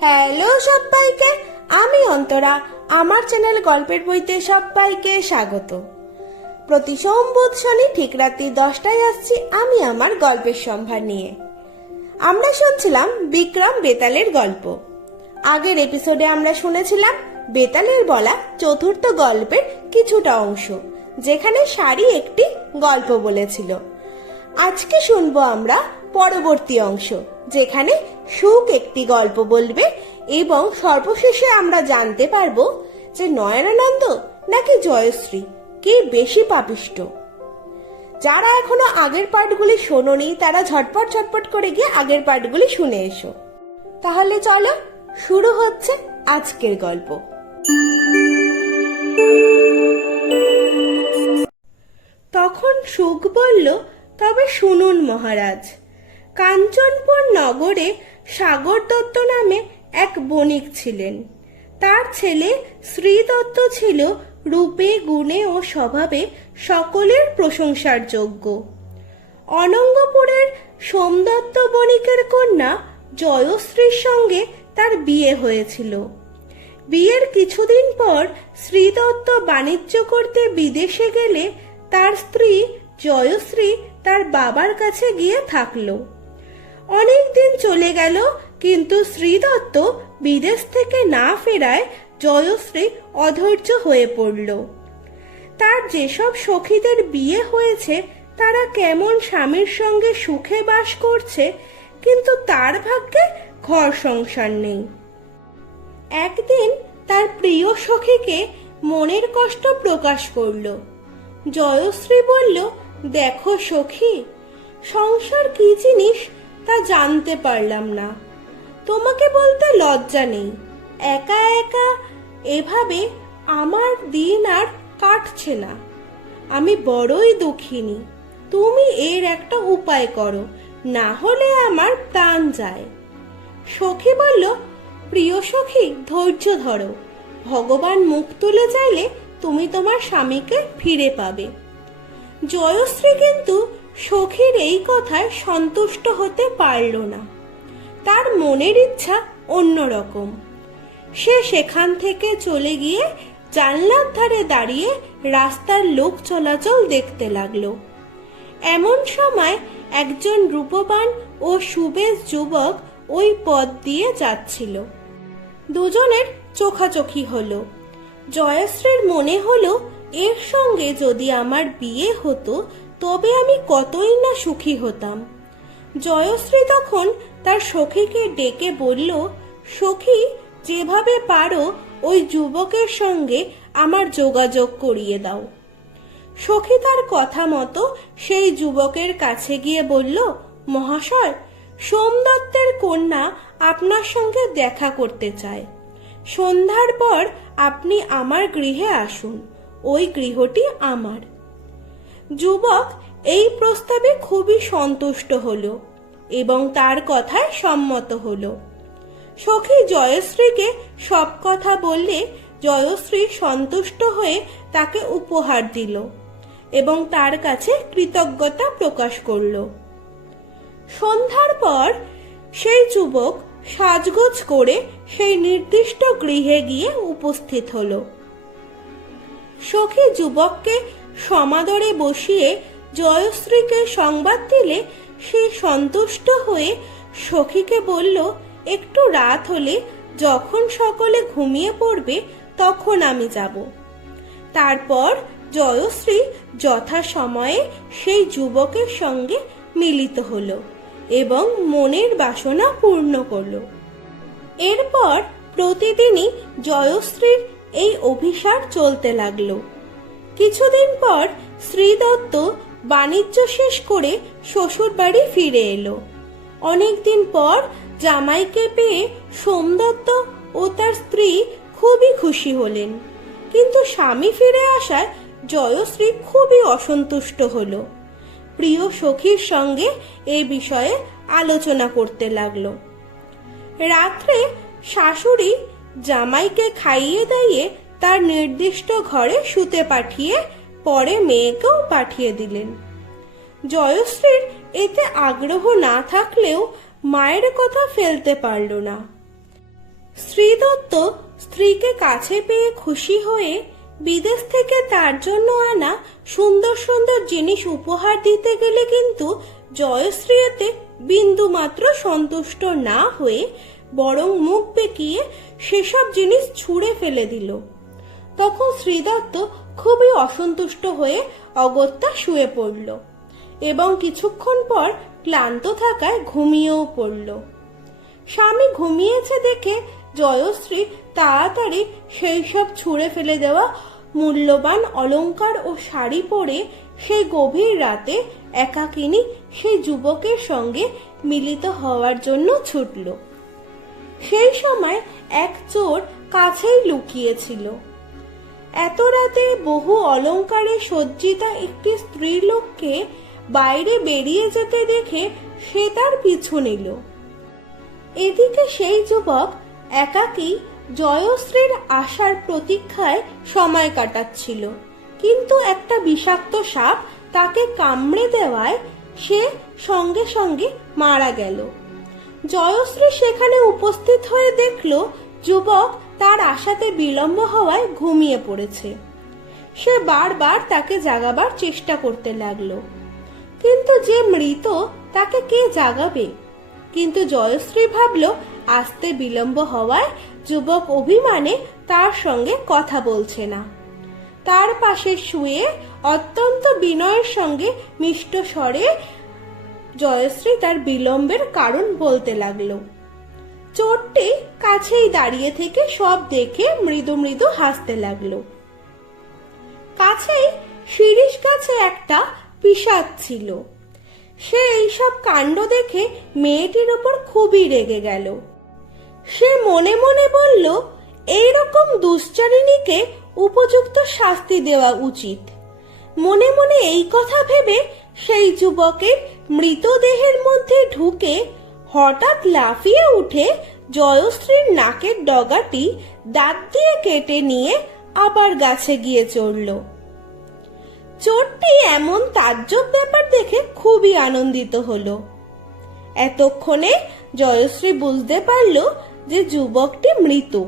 Hello সবাইকে, আমি অন্তরা। আমার চ্যানেল গল্পের বইতে সবাইকে স্বাগত। প্রতি সোম শনি ঠিক রাত্রি দশটায় আসছি আমি আমার গল্পের সম্ভার নিয়ে। আমরা শুনছিলাম বিক্রম বেতালের গল্প। আগের এপিসোডে আমরা শুনেছিলাম বেতালের বলা চতুর্থ গল্পের কিছুটা অংশ, যেখানে শাড়ি একটি গল্প বলেছিল। আজকে শুনব আমরা পরবর্তী অংশ, যেখানে সুখ একটি গল্প বলবে এবং সর্বশেষে আমরা জানতে পারব যে নয়নানন্দ নাকি জয়শ্রী কে বেশি পাপিষ্ট। যারা এখনও আগের পার্টগুলি শোনোনি, তারা ঝটপট ঝটপট করে গিয়ে আগের পার্টগুলি শুনে এসো। তাহলে চলো শুরু হচ্ছে আজকের গল্প। তখন সুখ বলল তবে শুনুন মহারাজ। কাঞ্চনপুর নগরে সাগর দত্ত নামে এক বণিক ছিলেন। তার ছেলে শ্রী দত্ত ছিল রূপে, গুণে ও স্বভাবে সকলের প্রশংসার যোগ্য। অনঙ্গপুরের সোমদত্ত বণিকের কন্যা জয়শ্রীর সঙ্গে তার বিয়ে হয়েছিল। বিয়ের কিছুদিন পর শ্রীদত্ত বাণিজ্য করতে বিদেশে গেলে তার স্ত্রী জয়শ্রী তার বাবার কাছে গিয়ে থাকল। অনেক দিন চলে গেল, কিন্তু শ্রীদত্ত বিদেশ থেকে না ফেরায় জয়শ্রী অধৈর্য হয়ে পড়ল। তার যেসব সখীদের বিয়ে হয়েছে, তারা কেমন স্বামীর সঙ্গে সুখে বাস করছে, কিন্তু তার ভাগ্যে ঘর সংসার নেই। একদিন তার প্রিয় সখীকে মনের কষ্ট প্রকাশ করল। জয়শ্রী বলল দেখো সখী, সংসার কি জিনিস তা জানতে পারলাম না। তোমাকে বলতে লজ্জা নেই। একা একা এভাবে আমার দিন আর কাটছে না। আমি বড়ই দুঃখিনী। তুমি এর একটা উপায় করো, না হলে আমার প্রাণ যায়। সখী বলল, প্রিয় সখী, ধৈর্য ধরো। ভগবান মুখ তুলে চাইলে তুমি তোমার স্বামীকে ফিরে পাবে। জয়শ্রী কিন্তু সখীর এই কথায় সন্তুষ্ট হতে পারল না। তার মনের ইচ্ছা অন্যরকম। সে সেখান থেকে চলে গিয়ে জানলার ধারে দাঁড়িয়ে রাস্তার লোক চলাচল দেখতে লাগল। এমন সময় একজন রূপবান ও সুবেশ যুবক ওই পথ দিয়ে যাচ্ছিল। দুজনের চোখাচোখি হলো। জয়শ্রীর মনে হলো এর সঙ্গে যদি আমার বিয়ে হতো, তবে আমি কতই না সুখী হতাম। জয়শ্রী তখন তার সখীকে ডেকে বলল, সখী, যেভাবে পারো ওই যুবকের সঙ্গে আমার যোগাযোগ করিয়ে দাও। সখী তার কথা মতো সেই যুবকের কাছে গিয়ে বলল, মহাশয় সোমদত্তের কন্যা আপনার সঙ্গে দেখা করতে চায়। সন্ধ্যার পর আপনি আমার গৃহে আসুন। ওই গৃহটি আমার। যুবক এই প্রস্তাবে খুবই সন্তুষ্ট হল এবং তার কথায় সম্মত হলো। সখী জয়শ্রীকে সব কথা বললে জয়শ্রী সন্তুষ্ট হয়ে তাকে উপহার দিল এবং তার কাছে কৃতজ্ঞতা প্রকাশ করল। সন্ধ্যার পর সেই যুবক সাজগোজ করে সেই নির্দিষ্ট গৃহে গিয়ে উপস্থিত হলো। সখী যুবককে সমাদরে বসিয়ে জয়শ্রীকে সংবাদ দিলে সে সন্তুষ্ট হয়ে সখীকে বলল, একটু রাত হলে যখন সকলে ঘুমিয়ে পড়বে তখন আমি যাব তারপর জয়শ্রী যথাসময়ে সেই যুবকের সঙ্গে মিলিত হলো এবং মনের বাসনা পূর্ণ করল। এরপর প্রতিদিনই জয়শ্রীর এই অভিসার চলতে লাগল। কিছুদিন পর শ্রীদত্ত বাণিজ্য শেষ করে শ্বশুর বাড়ি ফিরে এলো। অনেকদিন পর জামাইকে পেয়ে সোমদত্ত ও তার স্ত্রী খুবই খুশি হলেন। কিন্তু স্বামী ফিরে আসায় জয়শ্রী খুবই অসন্তুষ্ট হল। প্রিয় সখীর সঙ্গে এ বিষয়ে আলোচনা করতে লাগল। রাত্রে শাশুড়ি জামাইকে খাইয়ে দাইয়ে তার নির্দিষ্ট ঘরে শুতে পাঠিয়ে পরে মেয়েকেও পাঠিয়ে দিলেন। জয়শ্রীর এতে আগ্রহ না থাকলেও মায়ের কথা ফেলতে পারল না। শ্রীদত্ত স্ত্রীকে কাছে পেয়ে খুশি হয়ে বিদেশ থেকে তার জন্য আনা সুন্দর সুন্দর জিনিস উপহার দিতে গেলে কিন্তু জয়শ্রী এতে বিন্দু মাত্র সন্তুষ্ট না হয়ে বরং মুখ বেঁকিয়ে সেসব জিনিস ছুঁড়ে ফেলে দিল। তখন শ্রীদত্ত খুবই অসন্তুষ্ট হয়ে অগত্যা শুয়ে পড়ল এবং কিছুক্ষণ পর ক্লান্ত থাকায় ঘুমিয়েও পড়ল। স্বামী ঘুমিয়েছে দেখে জয়শ্রী তাড়াতাড়ি সেই সব ছুঁড়ে ফেলে দেওয়া মূল্যবান অলংকার ও শাড়ি পরে সেই গভীর রাতে একাকিনী সেই যুবকের সঙ্গে মিলিত হওয়ার জন্য ছুটল। সেই সময় এক চোর কাছেই লুকিয়েছিল। এত রাতে বহু অলংকারে সজ্জিতা একটি স্ত্রীলোককে বাইরে বেরিয়ে যেতে দেখে সে তার পিছু নিল। এদিকে সেই যুবক একাকী জয়শ্রীর আসার প্রতীক্ষায় সময় কাটাচ্ছিল। কিন্তু একটা বিষাক্ত সাপ তাকে কামড়ে দেওয়ায় সে সঙ্গে সঙ্গে মারা গেল। জয়শ্রী সেখানে উপস্থিত হয়ে দেখল যুবক তার আশাতে বিলম্ব হওয়ায় ঘুমিয়ে পড়েছে। সে বারবার তাকে জাগাবার চেষ্টা করতে লাগল। কিন্তু যে মৃত তাকে কে জাগাবে? কিন্তু জয়শ্রী ভাবল, আসতে বিলম্ব হওয়ায় যুবক অভিমানে তার সঙ্গে কথা বলছে না। তার পাশে শুয়ে অত্যন্ত বিনয়ের সঙ্গে মিষ্ট স্বরে জয়শ্রী তার বিলম্বের কারণ বলতে লাগল। চোরটি কাছেই দাঁড়িয়ে থেকে সব দেখে মৃদু মৃদু হাসতে লাগল। কাছেই শিরিষ গাছে একটা পিসাদ ছিল। সে এইসব কাণ্ড দেখে মেয়েটির ওপর খুবই রেগে গেল। সে মনে মনে বলল, এইরকম দুশ্চারিণীকে উপযুক্ত শাস্তি দেওয়া উচিত। মনে মনে এই কথা ভেবে সেই যুবকের মৃতদেহের মধ্যে ঢুকে হঠাৎ লাফিয়ে উঠে জয়শ্রীর নাকের ডগাটি দাঁত দিয়ে কেটে নিয়ে আবার গাছে গিয়ে চড়ল। চোরটি এমন তাজ্জব ব্যাপার দেখে খুবই আনন্দিত হলো। এতক্ষণে জয়শ্রী বুঝতে পারল যে যুবকটি মৃত।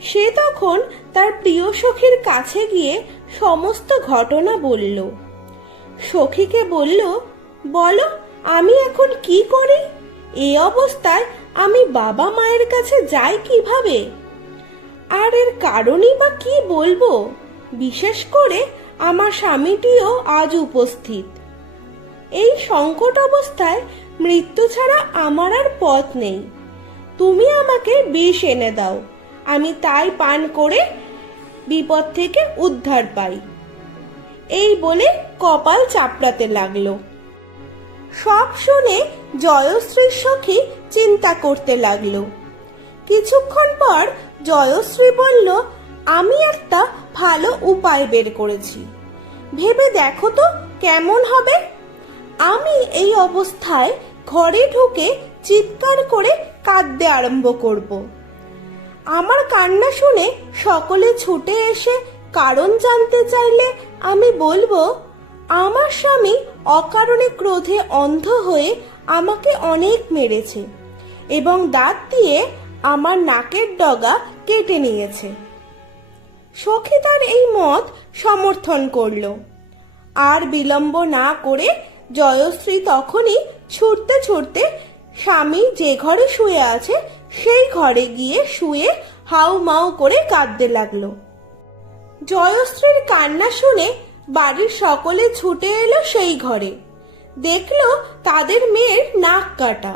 সে তখন তার প্রিয় সখীর কাছে গিয়ে সমস্ত ঘটনা বলল। সখীকে বলল, বলো, আমি এখন কি করি? এই অবস্থায় আমি বাবা মায়ের কাছে যাই কীভাবে? আর এর কারণই বা কি বলব? বিশেষ করে আমার স্বামীটিও আজ উপস্থিত। এই সংকট অবস্থায় মৃত্যু ছাড়া আমার আর পথ নেই। তুমি আমাকে বিষ এনে দাও। আমি তাই পান করে বিপদ থেকে উদ্ধার পাই। এই বলে কপাল চাপড়াতে লাগল। সব শুনে জয়শ্রীর সখী চিন্তা করতে লাগল। কিছুক্ষণ পর জয়শ্রী বলল, আমি একটা ভালো উপায় বের করেছি। ভেবে দেখো তো কেমন হবে। আমি এই অবস্থায় ঘরে ঢুকে চিৎকার করে কাঁদতে আরম্ভ করব। আমার কান্না শুনে সকলে ছুটে এসে কারণ জানতে চাইলে আমি বলব, আমার স্বামী অকারণে ক্রোধে অন্ধ হয়ে আমাকে অনেক মেরেছে এবং দাঁত দিয়ে আমার নাকের ডগা কেটে নিয়েছে। সখী তার এই মত সমর্থন করল। আর বিলম্ব না করে জয়শ্রী তখনই ছুটতে ছুটতে স্বামী যে ঘরে শুয়ে আছে, সেই ঘরে গিয়ে শুয়ে হাউ মাউ করে কাঁদতে লাগল। জয়শ্রীর কান্না শুনে বাড়ির সকলে ছুটে এলো সেই ঘরে। দেখল তাদের মেয়ের নাক কাটা।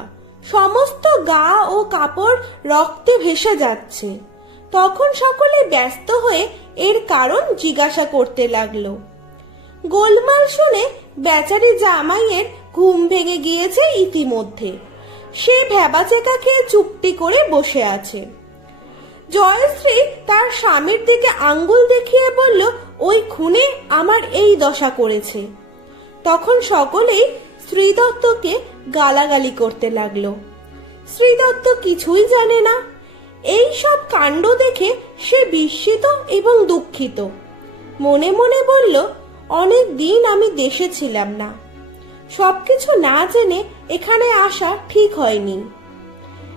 সমস্ত গা ও কাপড় রক্তে ভেসে যাচ্ছে। তখন সকলে ব্যস্ত হয়ে এর কারণ জিজ্ঞাসা করতে লাগল। গোলমাল শুনে বেচারি জামাইয়ের ঘুম ভেঙে গিয়েছে ইতিমধ্যে। সে ভেবাচেকা খেয়ে চুপটি করে বসে আছে। জয়শ্রী তার স্বামীর দিকে আঙ্গুল দেখিয়ে বলল, ওই খুনে আমার এই দশা করেছে। তখন সকলেই শ্রীদত্তকে গালাগালি করতে লাগল। শ্রীদত্ত কিছুই জানে না। এই সব কাণ্ড দেখে সে বিস্মিত এবং দুঃখিত। মনে মনে বলল, অনেক দিন আমি দেশে ছিলাম না। সবকিছু না জেনে এখানে আসা ঠিক হয়নি।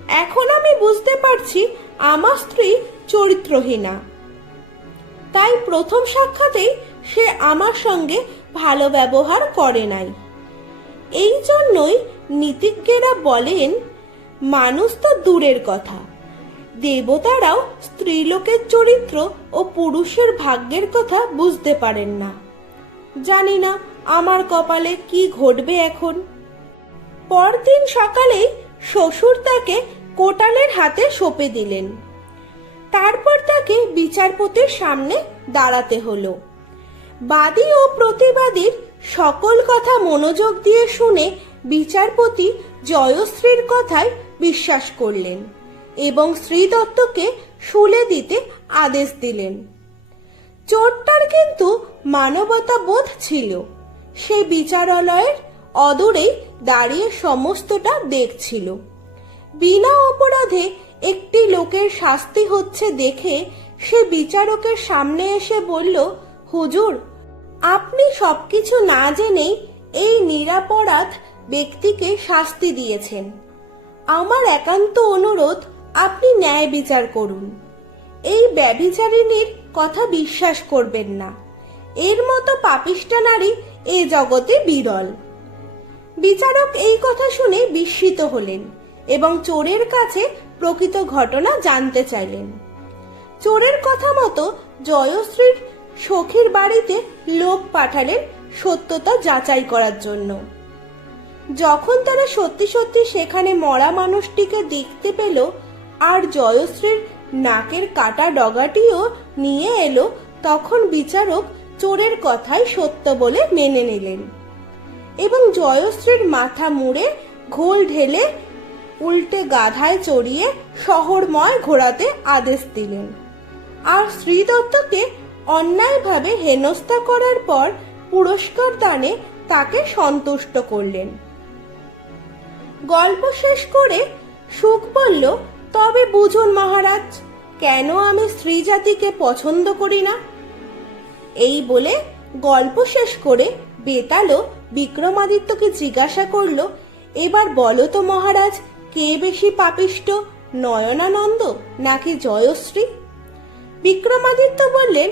এখন আমি বুঝতে পারছি আমার স্ত্রী চরিত্রহীনা। তাই প্রথম সাক্ষাতেই সে আমার সঙ্গে ভালো ব্যবহার করে নাই। এই জন্যই নীতিজ্ঞেরা বলেন, মানুষ তো দূরের কথা। দেবতারাও স্ত্রীলোকের চরিত্র ও পুরুষের ভাগ্যের কথা বুঝতে পারেন না। জানি না আমার কপালে কি ঘটবে এখন। পরদিন সকালেই শ্বশুর তাকে কোটালের হাতে সঁপে দিলেন। তারপর তাকে বিচারপতির সামনে দাঁড়াতে হলো। বাদী ও প্রতিবাদীর সকল কথা মনোযোগ দিয়ে শুনে বিচারপতি জয়শ্রীর কথায় বিশ্বাস করলেন এবং শ্রীদত্তকে শুলে দিতে আদেশ দিলেন। চোরটার কিন্তু মানবতা বোধ ছিল। সে বিচারালয়ের অদূরেই দাঁড়িয়ে সমস্তটা দেখছিল। বিনা অপরাধে একটি লোকের শাস্তি হচ্ছে দেখে সে বিচারকের সামনে এসে বলল, হুজুর, আপনি সবকিছু না জেনেই এই নিরাপরাধ ব্যক্তিকে শাস্তি দিয়েছেন। আমার একান্ত অনুরোধ, আপনি ন্যায় বিচার করুন। এই ব্যভিচারিণীর কথা বিশ্বাস করবেন না। এর মতো পাপিষ্টা নারী এ জগতে বিরল। বিচারক এই কথা শুনে বিস্মিত হলেন। এবং চোরের কাছে প্রকৃত ঘটনা জানতে চাইলেন। চোরের কথা মতো জয়শ্রীর সখীর বাড়িতে লোক পাঠালেন সত্যতা যাচাই করার জন্য। যখন তারা সত্যি সত্যি সেখানে মরা মানুষটিকে দেখতে পেল, আর জয়শ্রীর নাকের কাটা ডগাটিও নিয়ে এলো, তখন বিচারক চোরের কথাই সত্য বলে মেনে নিলেন। এবং জয়শ্রীর মাথা মুড়ে ঘোল ঢেলে উল্টে গাধায় চড়িয়ে শহরময় ঘোরাতে আদেশ দিলেন। আর শ্রীদত্তকে অন্যায়ভাবে হেনস্থা করার পর পুরস্কার দানে তাকে সন্তুষ্ট করলেন। গল্প শেষ করে সুখ বলল, তবে বুঝুন মহারাজ, কেন আমি স্ত্রী জাতিকে পছন্দ করি না? এই বলে গল্প শেষ করে বেতালও বিক্রমাদিত্যকে জিজ্ঞাসা করল, এবার বলো তো মহারাজ কে বেশি পাপিষ্ট, নয়নানন্দ নাকি জয়শ্রী? বিক্রমাদিত্য বললেন,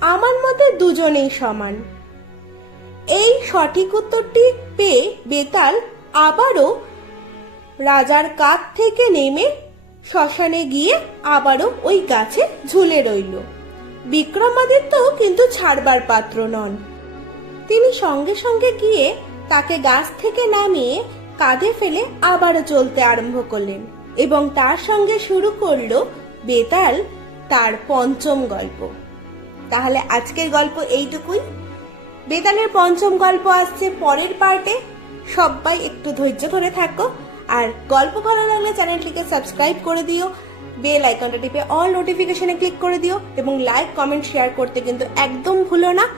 আমার মতে দুজনেই সমান। এই সঠিক উত্তরটি পেয়ে বেতাল আবারও রাজার কাঠ থেকে নেমে শ্মশানে গিয়ে আবারও ওই গাছে ঝুলে রইল। বিক্রমাদিত্য কিন্তু ছাড়বার পাত্র নন। তিনি সঙ্গে সঙ্গে গিয়ে তাকে গাছ থেকে নামিয়ে কাঁধে ফেলে আবারও চলতে আরম্ভ করলেন এবং তার সঙ্গে শুরু করল বেতাল, তার পঞ্চম গল্প। তাহলে আজকের গল্প এইটুকুই। বেতালের পঞ্চম গল্প আসছে পরের পার্টে। সবাই একটু ধৈর্য ধরে থাকো আর গল্প ভালো লাগলে চ্যানেলটিকে সাবস্ক্রাইব করে দিও, বেল আইকনটা টিপে অল নোটিফিকেশনে ক্লিক করে দিও এবং লাইক, কমেন্ট, শেয়ার করতে কিন্তু একদম ভুলো না।